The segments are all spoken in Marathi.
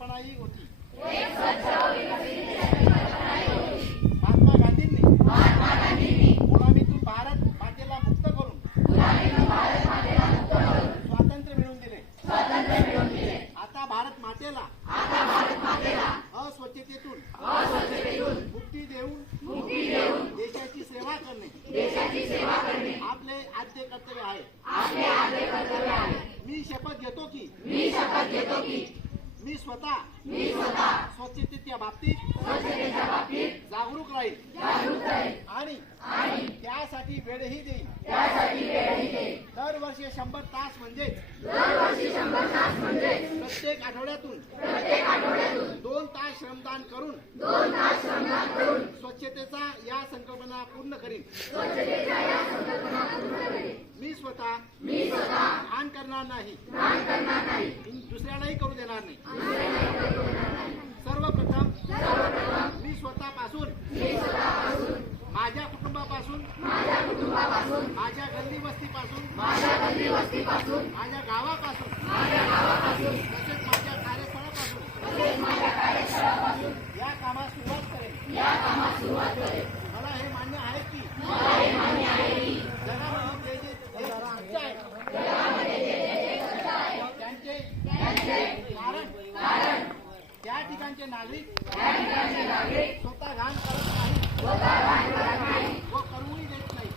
संकल्पना ही होती. महात्मा गांधींनी गुलामीतून भारत मातेला मुक्त करून स्वातंत्र्य मिळवून दिले. आता भारत मातेला अस्वच्छतेतून मुक्ती देऊन देशाची सेवा करणे आपले आद्य कर्तव्य आहे. मी शपथ घेतो की मी स्वतः स्वच्छतेच्या बाबतीत जागरूक राहील आणि त्यासाठी वेळही देईल. दरवर्षी 100 तास म्हणजे प्रत्येक आठवड्यातून 2 तास श्रमदान करून स्वच्छतेचा या संकल्पना पूर्ण करीन. मी स्वतः घाण करणार नाही, दुसऱ्यालाही करू देणार नाही. सर्वप्रथम मी स्वतःपासून, माझ्या कुटुंबापासून, माझ्या गल्ली वस्तीपासून, माझ्या गावापासून, तसेच माझ्या कार्यस्थळापासून या कामास सुरुवात करेन. मला हे मान्य आहे की जगामध्ये जे त्यांचे कारण त्या ठिकाणचे नागरिक स्वतः घाण करत नाही व करूही देत नाही.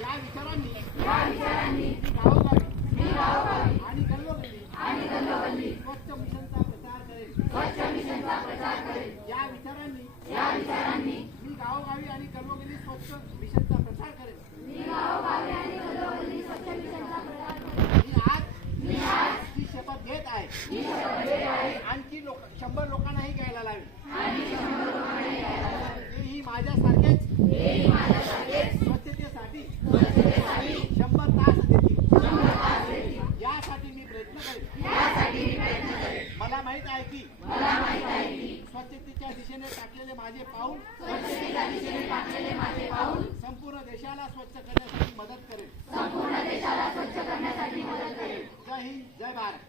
या विचारांनी गावोगावी आणि गल्लोगल्ली स्वच्छ मिशनचा प्रचार करेल. या विचारांनी मी गावोगावी आणि गल्लोगल्ली स्वच्छ मिशनचा प्रचार करेन. मी आज ही शपथ घेत आहे. आणखी 100 लोकांनाही घ्यायला लावेल. तेही माझ्यासारखेच स्वच्छतेसाठी 100 तास देतील. यासाठी मी प्रयत्न करेन. मला माहित आहे की स्वच्छतेच्या दिशेने टाकलेले माझे पाऊल संपूर्ण देशाला स्वच्छ करण्यासाठी मदत करेल. जय हिंद, जय भारत.